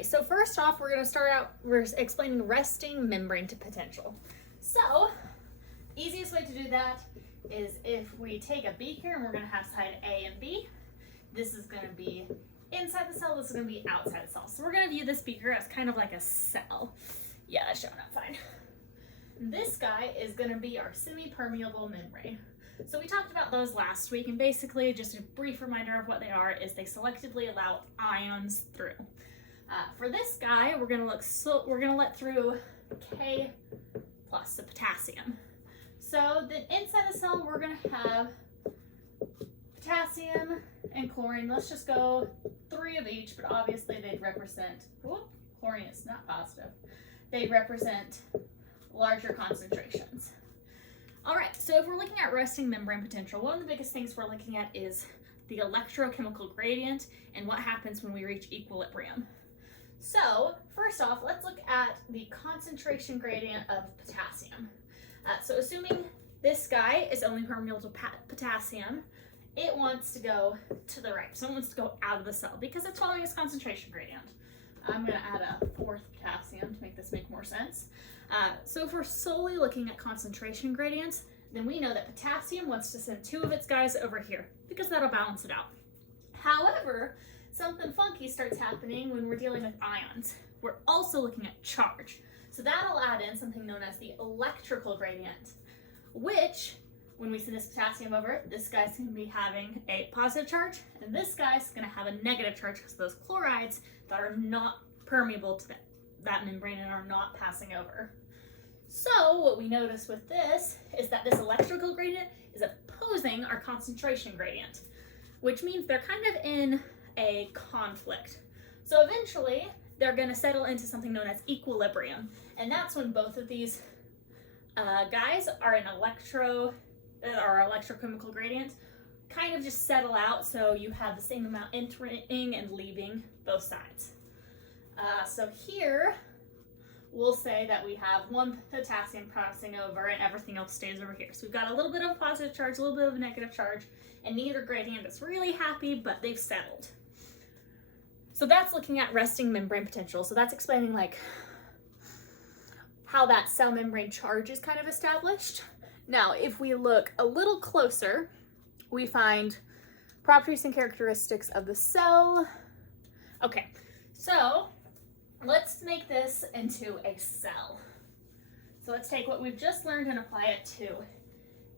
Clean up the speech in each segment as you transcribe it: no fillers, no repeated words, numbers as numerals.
Alrighty, so first off, we're going to start out, we're explaining resting membrane to potential. So, easiest way to do that is if we take a beaker and we're going to have side A and B. This is going to be inside the cell, this is going to be outside the cell. So we're going to view this beaker as kind of like a cell. Yeah, that's showing up fine. This guy is going to be our semi-permeable membrane. So we talked about those last week, and basically just a brief reminder of what they are is they selectively allow ions through. For this guy, we're going to let through K plus, so potassium. So then inside the cell, we're going to have potassium and chlorine. Let's just go 3 of each, but obviously they'd represent, chlorine is not positive. They'd represent larger concentrations. All right, so if we're looking at resting membrane potential, one of the biggest things we're looking at is the electrochemical gradient and what happens when we reach equilibrium. So first off, let's look at the concentration gradient of potassium. So assuming this guy is only permeable to potassium, it wants to go to the right. So it wants to go out of the cell because it's following its concentration gradient. I'm going to add a 4th potassium to make this make more sense. So if we're solely looking at concentration gradients, then we know that potassium wants to send 2 of its guys over here because that'll balance it out. However, something funky starts happening when we're dealing with ions. We're also looking at charge. So that'll add in something known as the electrical gradient, which when we send this potassium over, this guy's going to be having a positive charge, and this guy's going to have a negative charge because of those chlorides that are not permeable to that membrane and are not passing over. So what we notice with this is that this electrical gradient is opposing our concentration gradient, which means they're kind of in a conflict. So eventually they're going to settle into something known as equilibrium, and that's when both of these guys are in electrochemical gradient kind of just settle out, so you have the same amount entering and leaving both sides. So here we'll say that we have 1 potassium crossing over and everything else stays over here. So we've got a little bit of a positive charge, a little bit of a negative charge, and neither gradient is really happy, but they've settled. So that's looking at resting membrane potential. So that's explaining like how that cell membrane charge is kind of established. Now, if we look a little closer, we find properties and characteristics of the cell. Okay, so let's make this into a cell. So let's take what we've just learned and apply it to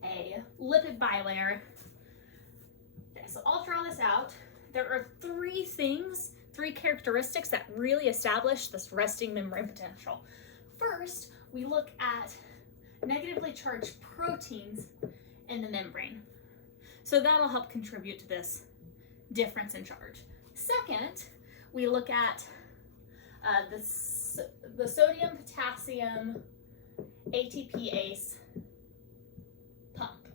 a lipid bilayer. Okay, so I'll draw this out. There are 3 characteristics that really establish this resting membrane potential. First, we look at negatively charged proteins in the membrane. So that'll help contribute to this difference in charge. Second, we look at the sodium potassium ATPase pump.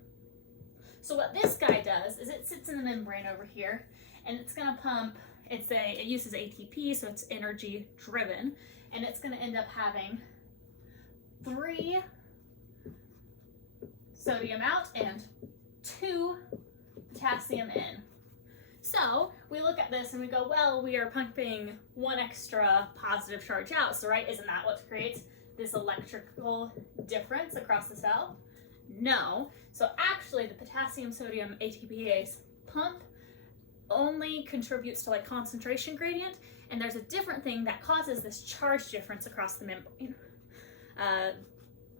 So what this guy does is it sits in the membrane over here, and it's going to pump. It uses ATP, so it's energy driven, and it's going to end up having 3 sodium out and 2 potassium in. So we look at this and we go, well, we are pumping 1 extra positive charge out, so right, isn't that what creates this electrical difference across the cell? No. So actually the potassium sodium ATPase pump only contributes to like concentration gradient, and there's a different thing that causes this charge difference across the membrane,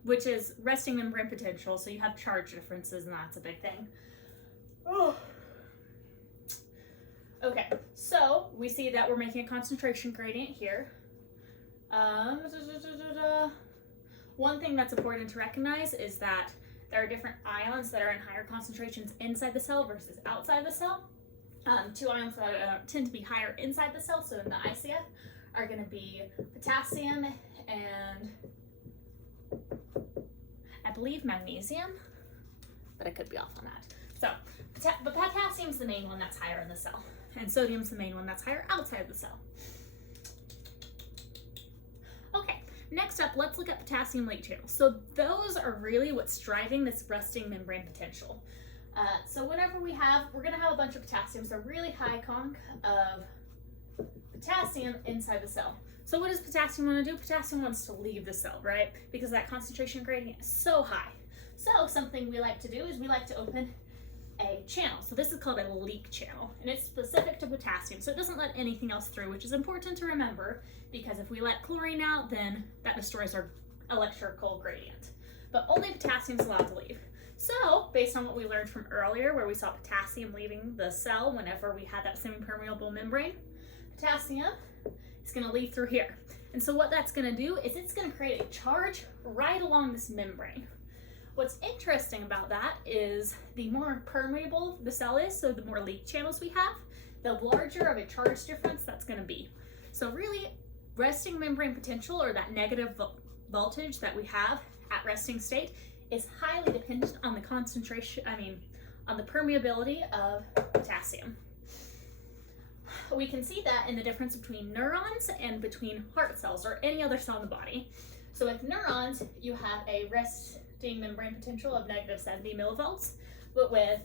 which is resting membrane potential. So you have charge differences, and that's a big thing. Oh. Okay, so we see that we're making a concentration gradient here. One thing that's important to recognize is that there are different ions that are in higher concentrations inside the cell versus outside the cell. 2 ions that tend to be higher inside the cell, so in the ICF, are going to be potassium and I believe magnesium, but I could be off on that. So, but potassium's the main one that's higher in the cell, and sodium's the main one that's higher outside the cell. Okay, next up, let's look at potassium late channels. So those are really what's driving this resting membrane potential. So whenever we're going to have a bunch of potassium, so really high conc of potassium inside the cell. So what does potassium want to do? Potassium wants to leave the cell, right? Because that concentration gradient is so high. So something we like to do is we like to open a channel. So this is called a leak channel, and it's specific to potassium. So it doesn't let anything else through, which is important to remember, because if we let chlorine out, then that destroys our electrical gradient. But only potassium is allowed to leave. So based on what we learned from earlier, where we saw potassium leaving the cell whenever we had that semi-permeable membrane, potassium is going to leave through here. And so what that's going to do is it's going to create a charge right along this membrane. What's interesting about that is the more permeable the cell is, so the more leak channels we have, the larger of a charge difference that's going to be. So really, resting membrane potential, or that negative voltage that we have at resting state, is highly dependent on the concentration, on the permeability of potassium. We can see that in the difference between neurons and between heart cells or any other cell in the body. So with neurons, you have a resting membrane potential of negative 70 millivolts, but with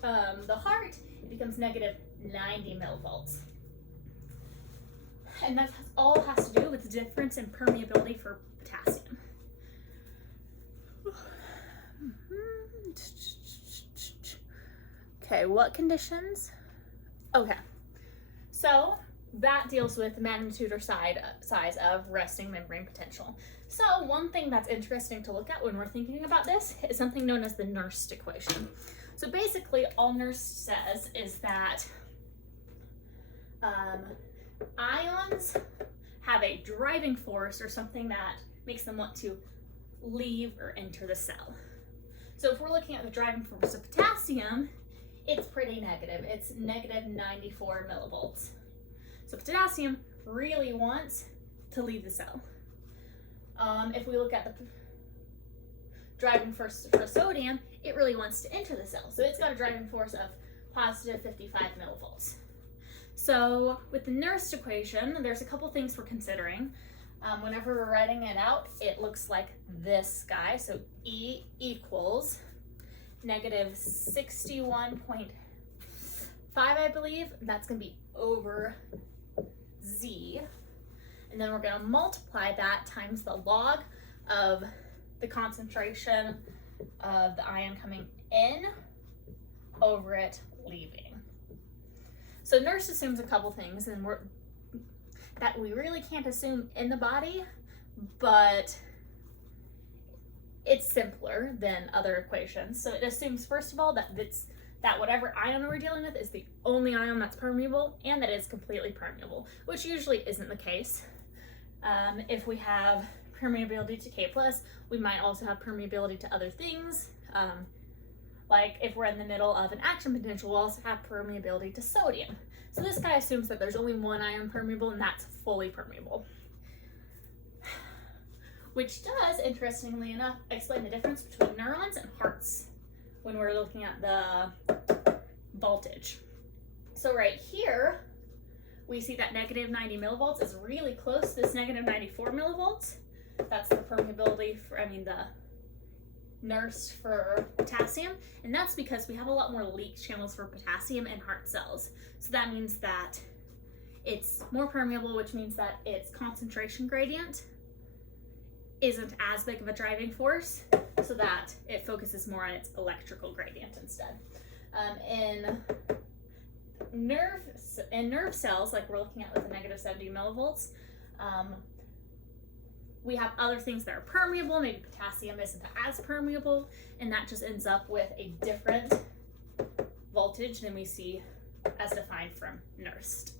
the heart, it becomes negative 90 millivolts. And that all has to do with the difference in permeability for potassium. Okay, what conditions? Okay, so that deals with the magnitude or size of resting membrane potential. So one thing that's interesting to look at when we're thinking about this is something known as the Nernst equation. So basically all Nernst says is that ions have a driving force, or something that makes them want to leave or enter the cell. So if we're looking at the driving force of potassium, it's pretty negative. It's negative 94 millivolts. So potassium really wants to leave the cell. If we look at the driving force for sodium, it really wants to enter the cell. So it's got a driving force of positive 55 millivolts. So with the Nernst equation, there's a couple things we're considering. Whenever we're writing it out, it looks like this guy. So E equals negative 61.5, I believe. That's going to be over Z. And then we're going to multiply that times the log of the concentration of the ion coming in over it leaving. So Nernst assumes a couple things, and that we really can't assume in the body, but it's simpler than other equations. So it assumes, first of all, that whatever ion we're dealing with is the only ion that's permeable, and that it's completely permeable, which usually isn't the case. If we have permeability to K+, we might also have permeability to other things. Like if we're in the middle of an action potential, we'll also have permeability to sodium. So this guy assumes that there's only one ion permeable, and that's fully permeable. Which does, interestingly enough, explain the difference between neurons and hearts when we're looking at the voltage. So right here, we see that negative 90 millivolts is really close to this negative 94 millivolts. That's the permeability for, the Nernst for potassium, and that's because we have a lot more leak channels for potassium in heart cells. So that means that it's more permeable, which means that its concentration gradient isn't as big of a driving force, so that it focuses more on its electrical gradient instead. In nerve cells, like we're looking at with the negative 70 millivolts, we have other things that are permeable. Maybe potassium isn't as permeable, and that just ends up with a different voltage than we see as defined from Nernst.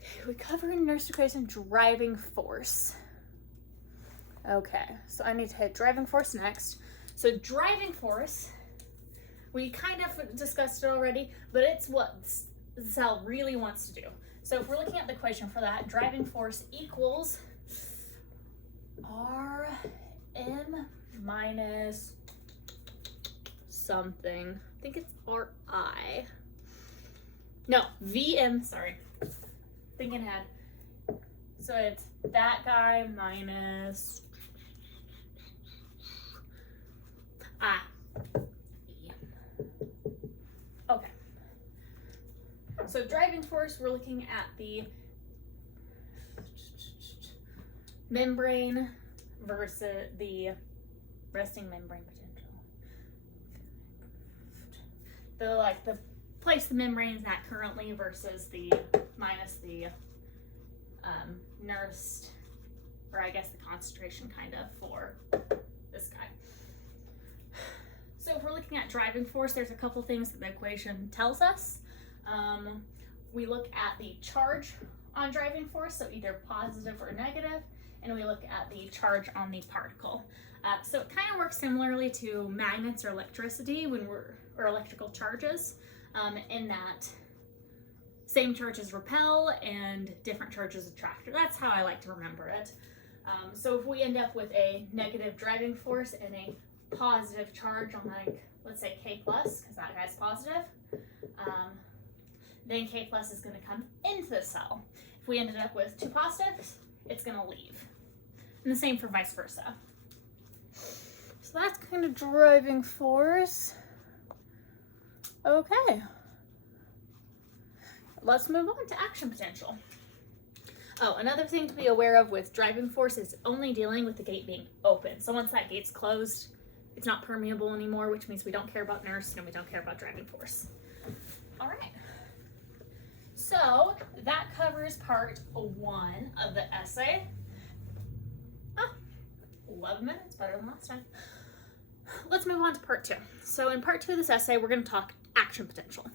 Okay, we cover in Nernst equation driving force. Okay, so I need to hit driving force next. So driving force, we kind of discussed it already, but it's what the cell really wants to do. So if we're looking at the equation for that, driving force equals Rm minus something. I think it's Ri. No, Vm, sorry. Thinking ahead. So it's that guy minus Okay. So driving force, we're looking at the membrane versus the resting membrane potential. The place the membrane's at currently versus the minus the nursed, or I guess the concentration kind of for this guy. So if we're looking at driving force, there's a couple things that the equation tells us. We look at the charge on driving force, so either positive or negative, and we look at the charge on the particle. So it kind of works similarly to magnets or electricity or electrical charges, in that same charges repel and different charges attract. That's how I like to remember it. So if we end up with a negative driving force and a positive charge on, like, let's say K plus, because that guy's positive, then K plus is going to come into the cell. If we ended up with two positives, it's going to leave. And the same for vice versa. So that's kind of driving force. Okay. Let's move on to action potential. Oh, another thing to be aware of with driving force is only dealing with the gate being open. So once that gate's closed, it's not permeable anymore, which means we don't care about nurse and we don't care about driving force. All right. So that covers part 1 of the essay. 11 minutes, better than last time. Let's move on to part 2. So in part 2 of this essay, we're going to talk action potential.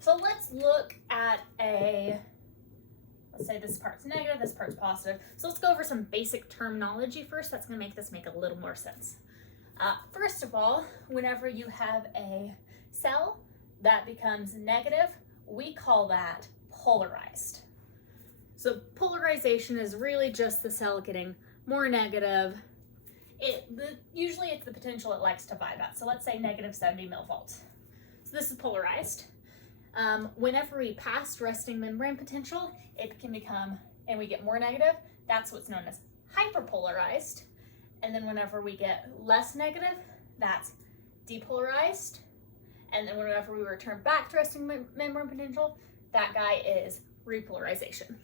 So let's look at let's say this part's negative, this part's positive. So let's go over some basic terminology first. That's going to make this make a little more sense. First of all, whenever you have a cell that becomes negative, we call that polarized. So polarization is really just the cell getting more negative. Usually it's the potential it likes to vibe at. So let's say negative 70 millivolts. So this is polarized. Whenever we pass resting membrane potential, it can become, and we get more negative, that's what's known as hyperpolarized. And then whenever we get less negative, that's depolarized. And then whenever we return back to resting membrane potential, that guy is repolarization.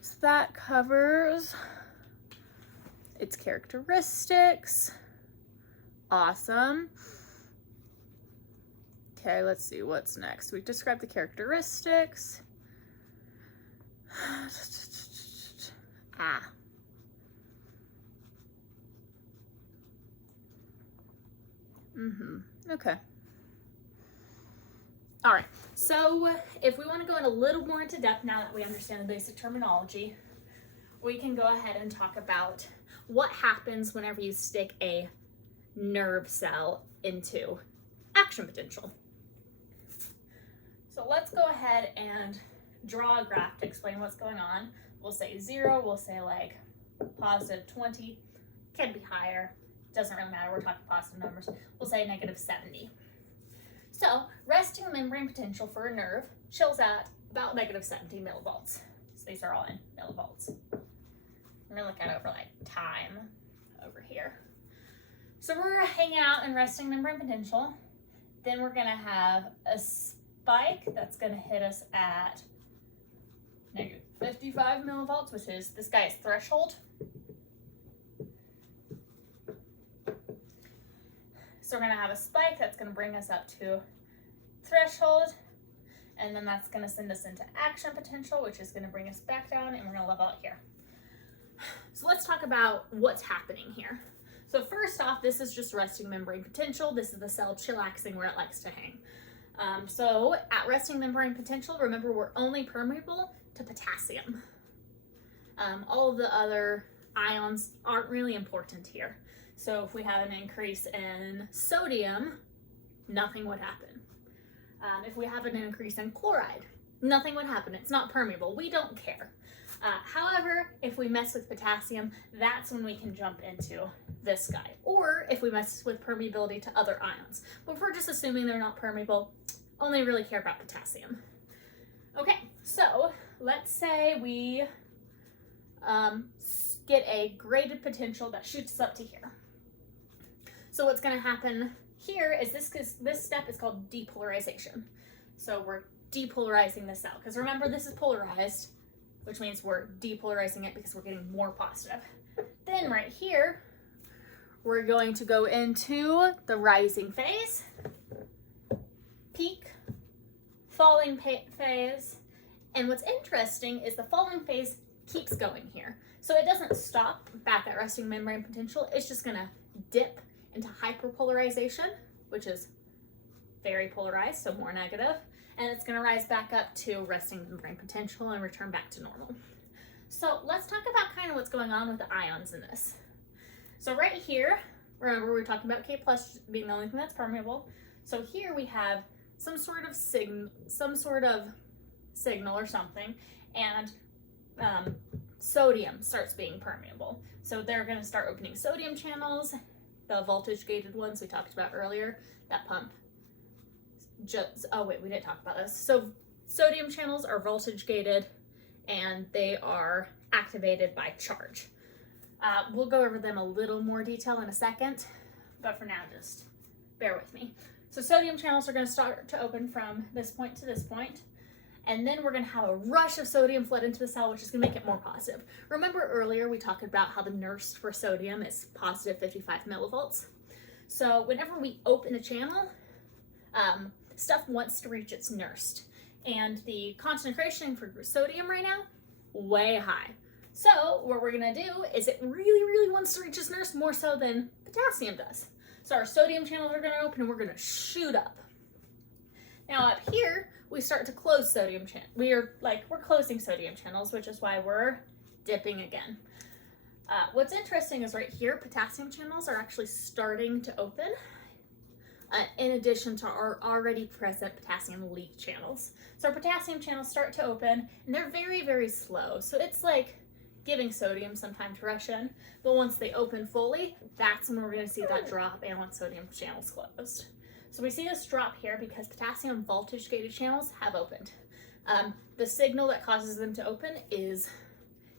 So that covers its characteristics. Awesome. Okay, let's see what's next. We described the characteristics. Okay. All right, so if we want to go in a little more into depth now that we understand the basic terminology, we can go ahead and talk about what happens whenever you stick a nerve cell into action potential. So let's go ahead and draw a graph to explain what's going on. We'll say 0, we'll say like positive 20, can be higher, doesn't really matter, we're talking positive numbers. We'll say negative 70. So resting membrane potential for a nerve chills at about negative 70 millivolts. So these are all in millivolts. I'm gonna look at it over like time over here. So we're hanging out in resting membrane potential. Then we're gonna have a spike that's gonna hit us at negative 55 millivolts, which is this guy's threshold. So we're gonna have a spike that's gonna bring us up to threshold, and then that's gonna send us into action potential, which is gonna bring us back down, and we're gonna level out here. So let's talk about what's happening here. So first off, this is just resting membrane potential. This is the cell chillaxing where it likes to hang. So at resting membrane potential, remember we're only permeable to potassium. All of the other ions aren't really important here. So if we have an increase in sodium, nothing would happen. If we have an increase in chloride, nothing would happen. It's not permeable. We don't care. However, if we mess with potassium, that's when we can jump into this guy. Or if we mess with permeability to other ions. But if we're just assuming they're not permeable, only really care about potassium. Okay, so let's say we get a graded potential that shoots us up to here. So what's going to happen here is this step is called depolarization. So we're depolarizing the cell, because remember, this is polarized, which means we're depolarizing it because we're getting more positive. Then right here, we're going to go into the rising phase, peak, falling phase, and what's interesting is the falling phase keeps going here. So it doesn't stop back at resting membrane potential, it's just gonna dip into hyperpolarization, which is very polarized, so more negative, and it's gonna rise back up to resting membrane potential and return back to normal. So let's talk about kind of what's going on with the ions in this. So right here, remember we were talking about K plus being the only thing that's permeable. So here we have some sort of signal or something, and sodium starts being permeable. So they're going to start opening sodium channels, the voltage gated ones we talked about earlier, that pump. Oh wait, we didn't talk about this. So sodium channels are voltage gated and they are activated by charge. We'll go over them a little more detail in a second, but for now, just bear with me. So sodium channels are going to start to open from this point to this point, and then we're going to have a rush of sodium flood into the cell, which is going to make it more positive. Remember earlier we talked about how the nurse for sodium is positive 55 millivolts. So whenever we open a channel, stuff wants to reach its nurse, and the concentration for sodium right now, way high. So what we're gonna do is it really, really wants to reach its nurse more so than potassium does. So our sodium channels are gonna open and we're gonna shoot up. Now up here, we start to close sodium channels. We're closing sodium channels, which is why we're dipping again. What's interesting is right here, potassium channels are actually starting to open in addition to our already present potassium leak channels. So our potassium channels start to open and they're very, very slow. So it's like giving sodium some time to rush in, but once they open fully, that's when we're going to see that drop and once sodium channels closed. So we see this drop here because potassium voltage gated channels have opened. The signal that causes them to open is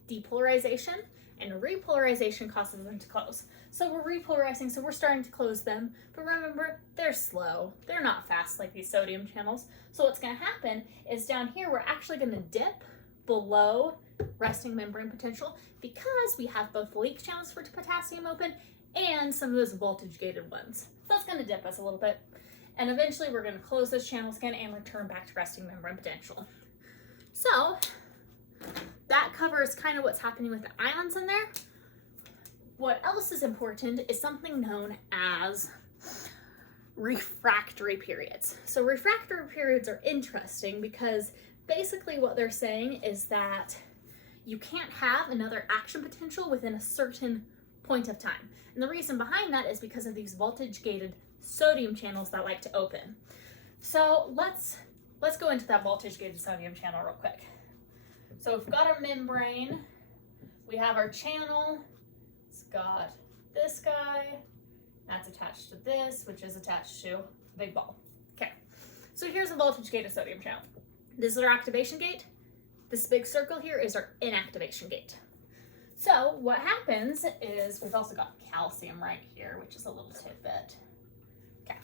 depolarization, and repolarization causes them to close. So we're repolarizing, so we're starting to close them, but remember, they're slow. They're not fast like these sodium channels. So what's going to happen is down here, we're actually going to dip below resting membrane potential because we have both the leak channels for potassium open and some of those voltage gated ones. So it's going to dip us a little bit. And eventually we're going to close those channels again and return back to resting membrane potential. So that covers kind of what's happening with the ions in there. What else is important is something known as refractory periods. So refractory periods are interesting because basically what they're saying is that you can't have another action potential within a certain point of time. And the reason behind that is because of these voltage gated sodium channels that like to open. So let's go into that voltage gated sodium channel real quick. So we've got our membrane, we have our channel, it's got this guy, that's attached to this, which is attached to the big ball. Okay, so here's a voltage gated sodium channel. This is our activation gate. This big circle here is our inactivation gate. So what happens is we've also got calcium right here, which is a little tidbit. Okay.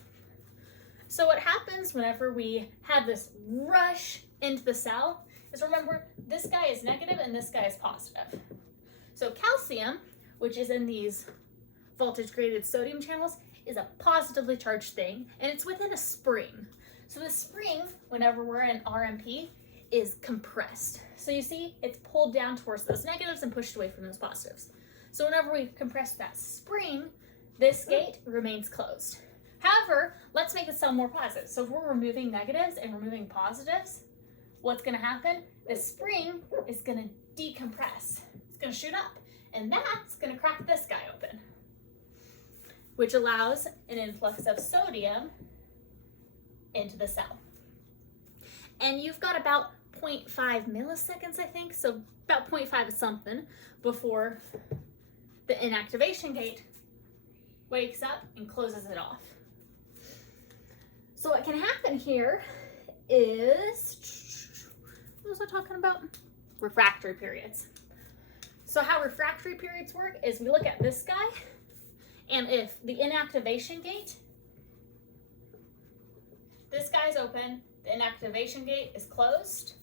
So what happens whenever we have this rush into the cell is, remember, this guy is negative and this guy is positive. So calcium, which is in these voltage gated sodium channels, is a positively charged thing, and it's within a spring. So the spring, whenever we're in RMP, is compressed. So you see, it's pulled down towards those negatives and pushed away from those positives. So whenever we compress that spring, this gate remains closed. However, let's make the cell more positive. So if we're removing negatives and removing positives, what's going to happen? The spring is going to decompress. It's going to shoot up, and that's going to crack this guy open, which allows an influx of sodium into the cell. And you've got about 0.5 milliseconds, I think, so about 0.5 of something before the inactivation gate wakes up and closes it off. So what can happen here is, what was I talking about? Refractory periods. So how refractory periods work is we look at this guy, and if the inactivation gate this guy's open, the inactivation gate is closed,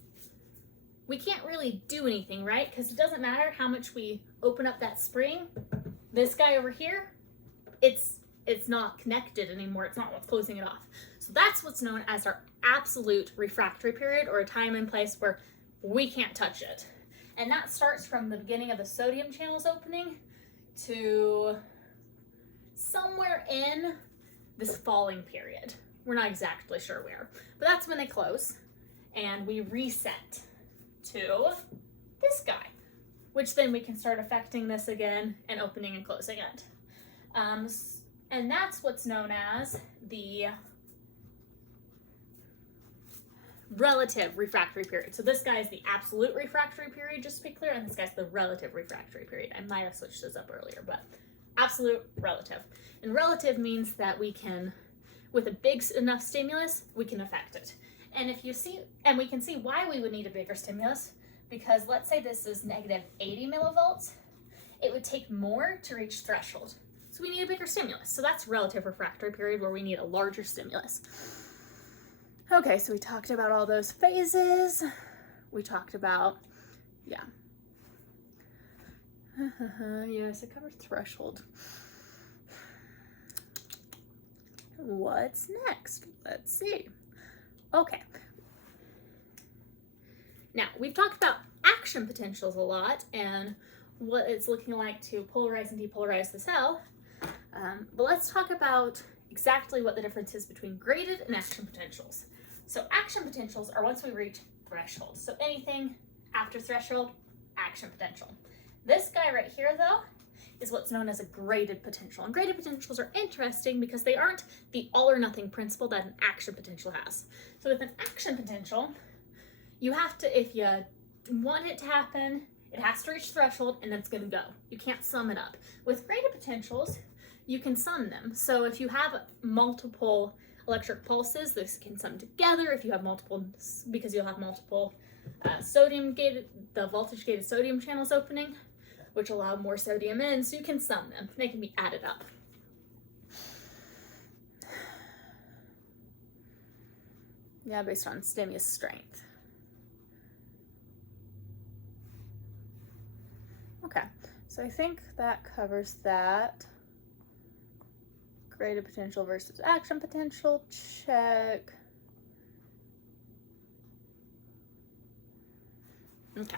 we can't really do anything, right? Because it doesn't matter how much we open up that spring. This guy over here, it's not connected anymore. It's not what's closing it off. So that's what's known as our absolute refractory period, or a time and place where we can't touch it. And that starts from the beginning of the sodium channels opening to somewhere in this falling period. We're not exactly sure where, but that's when they close, and we reset to this guy, which then we can start affecting this again and opening and closing it. And that's what's known as the relative refractory period. So this guy is the absolute refractory period, just to be clear, and this guy's the relative refractory period. I might have switched those up earlier, but absolute, relative. And relative means that we can, with a big enough stimulus, we can affect it. And if you see, and we can see why we would need a bigger stimulus, because let's say this is negative 80 millivolts, it would take more to reach threshold. So we need a bigger stimulus. So that's relative refractory period, where we need a larger stimulus. Okay, so we talked about all those phases. We talked about, yeah. Yes, it covered threshold. What's next? Let's see. Okay. Now, we've talked about action potentials a lot and what it's looking like to polarize and depolarize the cell. But let's talk about exactly what the difference is between graded and action potentials. So action potentials are once we reach threshold. So anything after threshold, action potential. This guy right here, though, is what's known as a graded potential. And graded potentials are interesting because they aren't the all or nothing principle that an action potential has. So with an action potential, you have to, if you want it to happen, it has to reach threshold and then it's gonna go. You can't sum it up. With graded potentials, you can sum them. So if you have multiple electric pulses, this can sum together. If you have multiple, because you'll have multiple sodium gated, the voltage gated sodium channels opening, which allow more sodium in, so you can sum them. They can be added up. Yeah, based on stimulus strength. Okay, so I think that covers that. Graded potential versus action potential, check. Okay.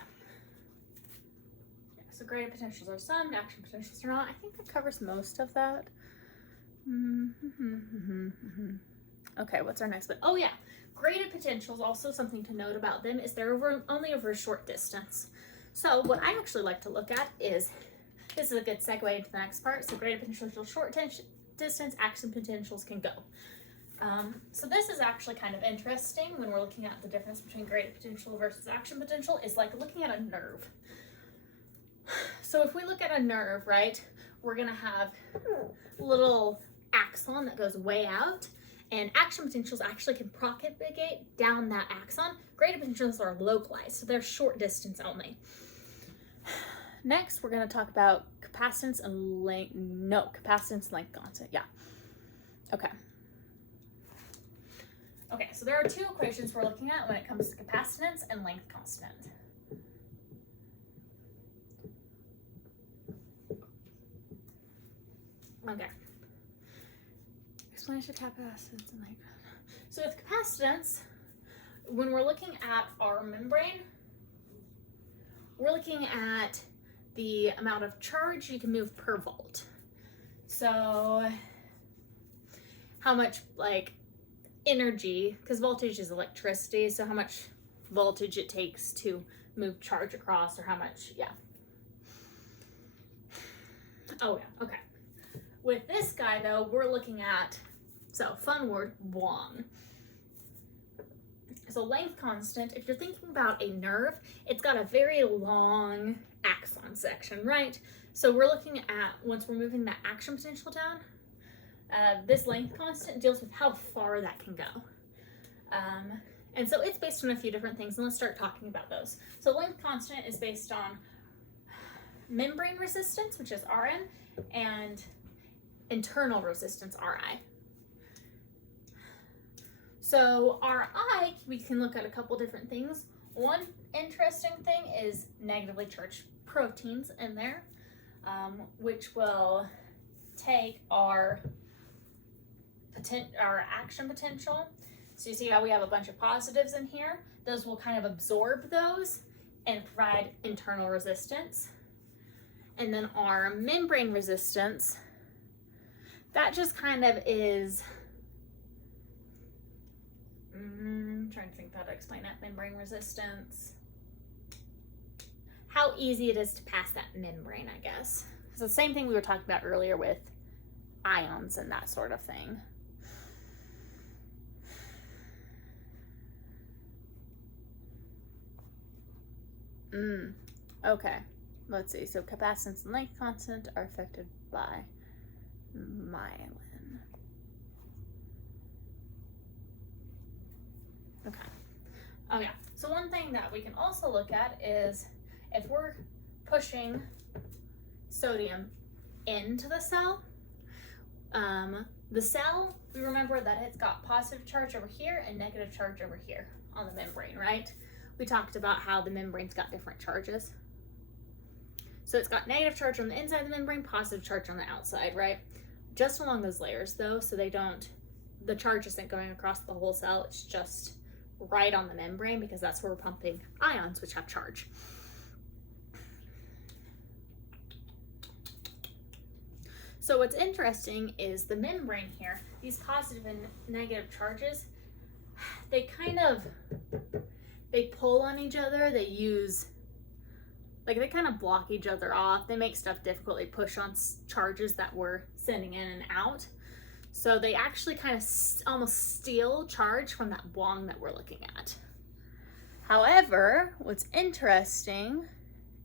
Yeah, so graded potentials are summed, action potentials are not. I think that covers most of that. Okay, what's our next bit? Oh yeah, graded potentials, also something to note about them is they're only over a short distance. So what I actually like to look at is, this is a good segue into the next part. So graded potentials are short distance, action potentials can go. So this is actually kind of interesting when we're looking at the difference between graded potential versus action potential. Is like looking at a nerve. So if we look at a nerve, right, we're gonna have a little axon that goes way out, and action potentials actually can propagate down that axon. Graded potentials are localized, so they're short distance only. Next, we're going to talk about capacitance and length. No, capacitance and length constant. Yeah. Okay. Okay, so there are two equations we're looking at when it comes to capacitance and length constant. Okay. Explanation of capacitance and length. So with capacitance, when we're looking at our membrane, we're looking at the amount of charge you can move per volt. So how much like energy, because voltage is electricity, so how much voltage it takes to move charge across, or how much, yeah. Oh yeah, okay. With this guy though, we're looking at, so fun word, Wang. So length constant, if you're thinking about a nerve, it's got a very long axon section, right? So we're looking at, once we're moving that action potential down, this length constant deals with how far that can go. And so it's based on a few different things, and let's start talking about those. So length constant is based on membrane resistance, which is Rm, and internal resistance, Ri. So our eye, we can look at a couple different things. One interesting thing is negatively charged proteins in there, which will take our action potential. So you see how we have a bunch of positives in here? Those will kind of absorb those and provide internal resistance. And then our membrane resistance, that just kind of is, I'm trying to think how to explain that membrane resistance. How easy it is to pass that membrane, I guess. It's the same thing we were talking about earlier with ions and that sort of thing. Okay, let's see. So capacitance and length constant are affected by myelin. Okay. Oh yeah. So one thing that we can also look at is if we're pushing sodium into the cell, we remember that it's got positive charge over here and negative charge over here on the membrane, right? We talked about how the membrane's got different charges. So it's got negative charge on the inside of the membrane, positive charge on the outside, right? Just along those layers though, so the charge isn't going across the whole cell, it's just right on the membrane because that's where we're pumping ions, which have charge. So what's interesting is the membrane here, these positive and negative charges, they pull on each other, they kind of block each other off, they make stuff difficult, they push on charges that we're sending in and out. So they actually kind of almost steal charge from that Wong that we're looking at. However, what's interesting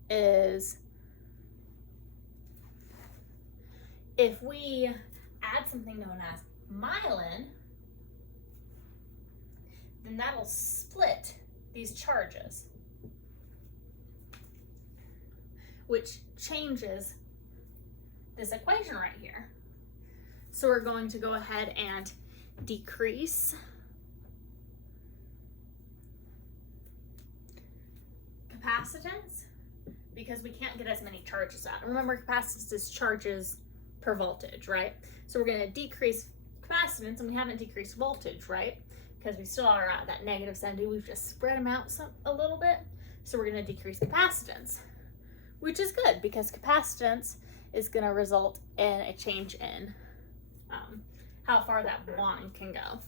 is if we add something known as myelin, then that'll split these charges, which changes this equation right here. So we're going to go ahead and decrease capacitance because we can't get as many charges out. Remember, capacitance is charges per voltage, right? So we're going to decrease capacitance, and we haven't decreased voltage, right? Because we still are at that negative 70. We've just spread them out a little bit. So we're going to decrease capacitance, which is good because capacitance is going to result in a change in how far that wand can go.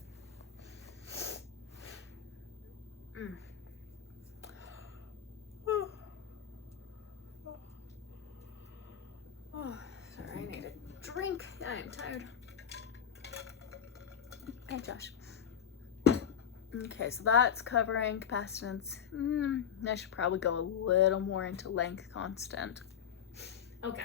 Sorry, I need a drink. I am tired. Hey, Josh. Okay, so that's covering capacitance. I should probably go a little more into length constant. Okay.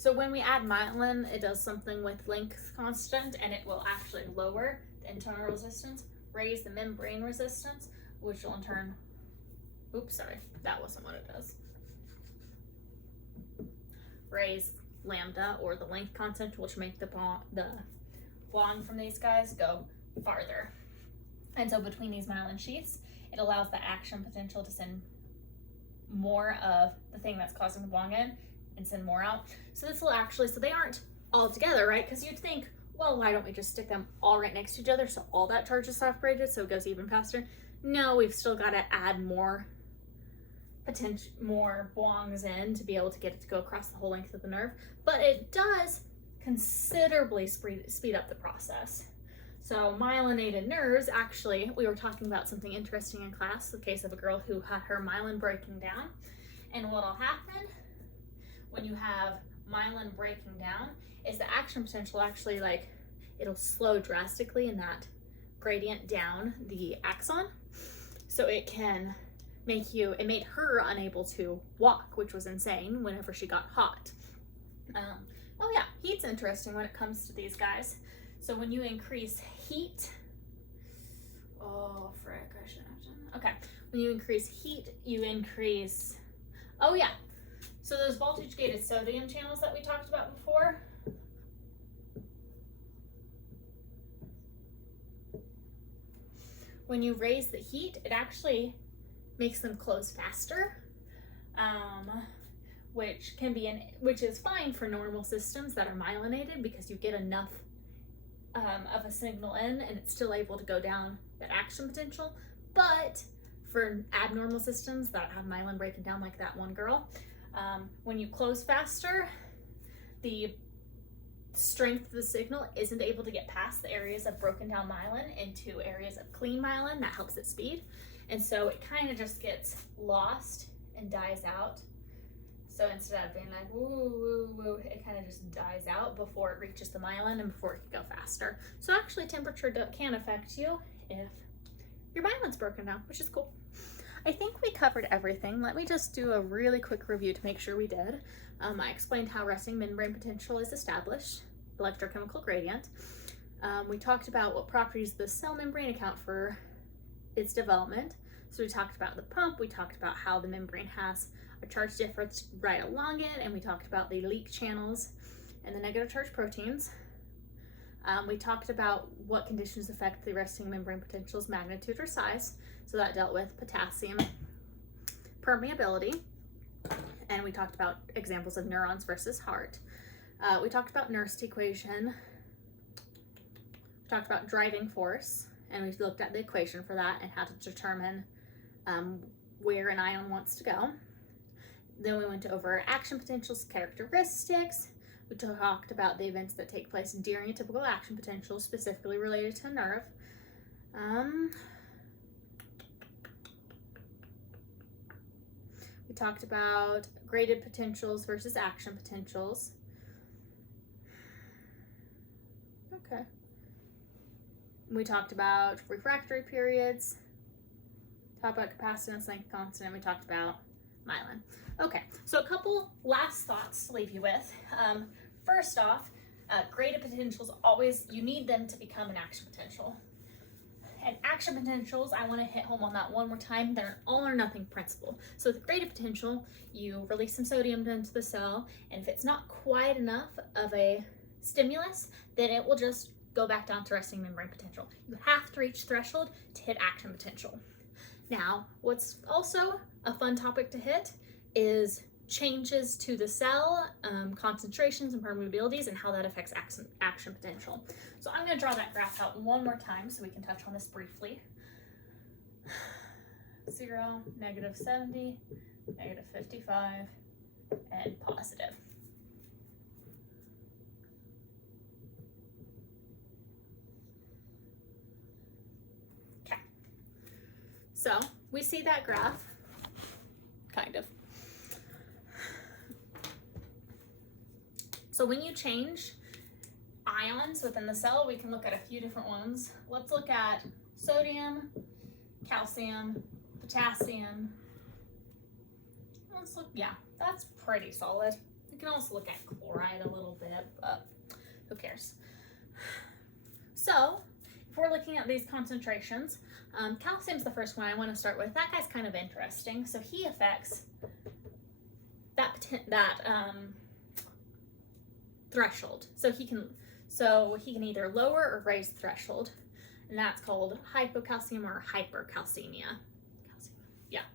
So when we add myelin, it does something with length constant, and it will actually lower the internal resistance, raise the membrane resistance, which will in turn, oops, sorry, that wasn't what it does. Raise lambda, or the length constant, which make the bond from these guys go farther. And so between these myelin sheaths, it allows the action potential to send more of the thing that's causing the bond in and send more out. So this will actually, so they aren't all together, right? Because you'd think, well, why don't we just stick them all right next to each other so all that charge is separated so it goes even faster? No, we've still got to add more bongs in to be able to get it to go across the whole length of the nerve, but it does considerably speed up the process. So myelinated nerves, actually, we were talking about something interesting in class, the case of a girl who had her myelin breaking down. And what'll happen when you have myelin breaking down is the action potential actually, like, it'll slow drastically in that gradient down the axon. So it can it made her unable to walk, which was insane whenever she got hot. Oh yeah, heat's interesting when it comes to these guys. So when you increase heat, oh frick, I shouldn't have done that. Okay, when you increase heat, you increase, oh yeah, so those voltage gated sodium channels that we talked about before, when you raise the heat, it actually makes them close faster, which is fine for normal systems that are myelinated, because you get enough of a signal in and it's still able to go down that action potential. But for abnormal systems that have myelin breaking down, like that one girl, when you close faster, the strength of the signal isn't able to get past the areas of broken down myelin into areas of clean myelin that helps its speed. And so it kind of just gets lost and dies out. So instead of being like woo, woo, woo, it kind of just dies out before it reaches the myelin and before it can go faster. So actually temperature can affect you if your myelin's broken down, which is cool. I think we covered everything. Let me just do a really quick review to make sure we did. I explained how resting membrane potential is established, electrochemical gradient. We talked about what properties of the cell membrane account for its development. So we talked about the pump, we talked about how the membrane has a charge difference right along it, and we talked about the leak channels and the negative charge proteins. We talked about what conditions affect the resting membrane potential's magnitude or size. So that dealt with potassium permeability. And we talked about examples of neurons versus heart. We talked about Nernst equation. We talked about driving force, and we looked at the equation for that and how to determine where an ion wants to go. Then we went over action potentials, characteristics. We talked about the events that take place during a typical action potential, specifically related to a nerve. We talked about graded potentials versus action potentials. Okay. We talked about refractory periods, talked about capacitance, length constant, and we talked about myelin. Okay, so a couple last thoughts to leave you with. First off, graded potentials always, you need them to become an action potential. And action potentials, I want to hit home on that one more time. They're an all or nothing principle. So with graded potential, you release some sodium into the cell, and if it's not quite enough of a stimulus, then it will just go back down to resting membrane potential. You have to reach threshold to hit action potential. Now, what's also a fun topic to hit is changes to the cell, concentrations and permeabilities, and how that affects action potential. So I'm going to draw that graph out one more time so we can touch on this briefly. 0, -70, -55, and positive. Okay. So we see that graph, kind of. So when you change ions within the cell, we can look at a few different ones. Let's look at sodium, calcium, potassium. Let's look, yeah, that's pretty solid. We can also look at chloride a little bit, but who cares? So if we're looking at these concentrations, calcium's the first one I want to start with. That guy's kind of interesting. So he affects that threshold. So he can either lower or raise the threshold, and that's called hypocalcium or hypercalcemia. Yeah.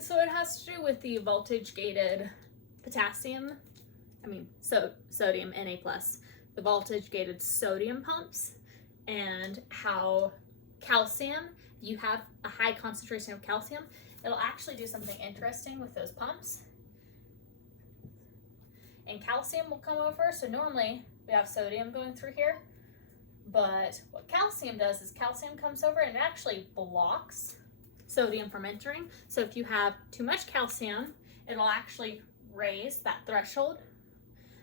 So it has to do with the voltage gated sodium Na+, the voltage gated sodium pumps, and how calcium, if you have a high concentration of calcium, it'll actually do something interesting with those pumps. And calcium will come over. So normally we have sodium going through here, but what calcium does is calcium comes over and it actually blocks sodium from entering. So if you have too much calcium, it'll actually raise that threshold.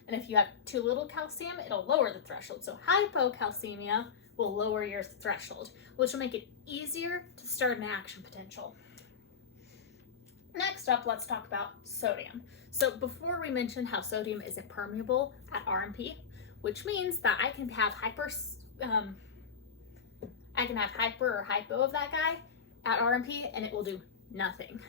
And if you have too little calcium, it'll lower the threshold. So hypocalcemia will lower your threshold, which will make it easier to start an action potential. Next up, let's talk about sodium. So before we mentioned how sodium is impermeable at RMP, which means that I can have hyper or hypo of that guy at RMP and it will do nothing.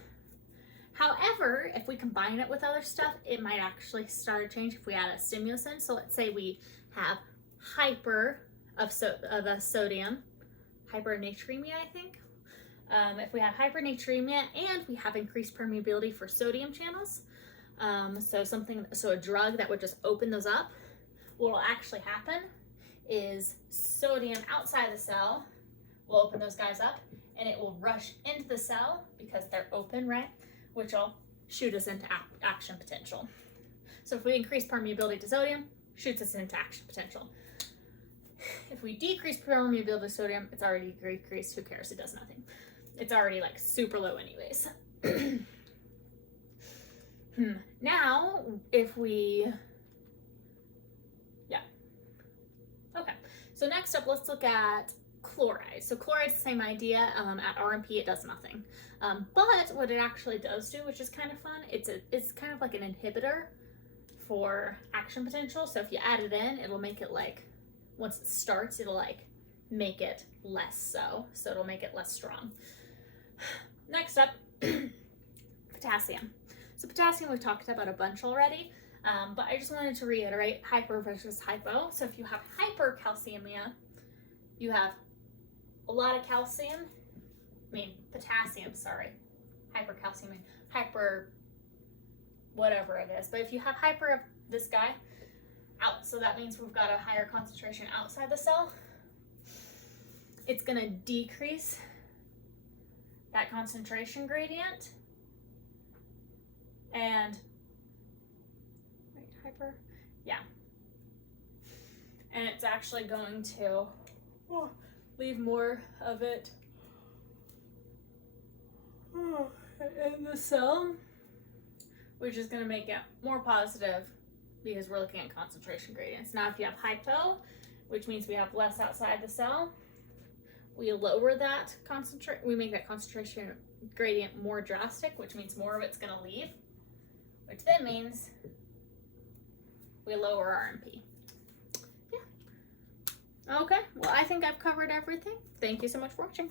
However, if we combine it with other stuff, it might actually start a change if we add a stimulus in. So let's say we have hyper of a sodium, hypernatremia, I think. If we have hypernatremia and we have increased permeability for sodium channels, so a drug that would just open those up, what will actually happen is sodium outside the cell will open those guys up, and it will rush into the cell because they're open, right? Which will shoot us into action potential. So if we increase permeability to sodium, shoots us into action potential. If we decrease permeability to sodium, it's already decreased. Who cares? It does nothing. It's already like super low anyways. Now, if we, okay. So next up, let's look at chloride. So chloride's the same idea. At RMP, it does nothing. But what it actually does do, which is kind of fun, it's kind of like an inhibitor for action potential. So if you add it in, it'll make it like, once it starts, it'll like make it less so. So it'll make it less strong. Next up, potassium. So potassium we've talked about a bunch already, but I just wanted to reiterate hyper versus hypo. So if you have hypercalcemia, you have a lot of potassium, sorry. Hypercalcemia, hyper, whatever it is. But if you have hyper of this guy out, so that means we've got a higher concentration outside the cell, it's gonna decrease that concentration gradient. And, hyper? Yeah. And it's actually going to leave more of it in the cell, which is going to make it more positive because we're looking at concentration gradients. Now, if you have hypo, which means we have less outside the cell, we lower that we make that concentration gradient more drastic, which means more of it's going to leave, which then means we lower RMP. Yeah. Okay, well, I think I've covered everything. Thank you so much for watching.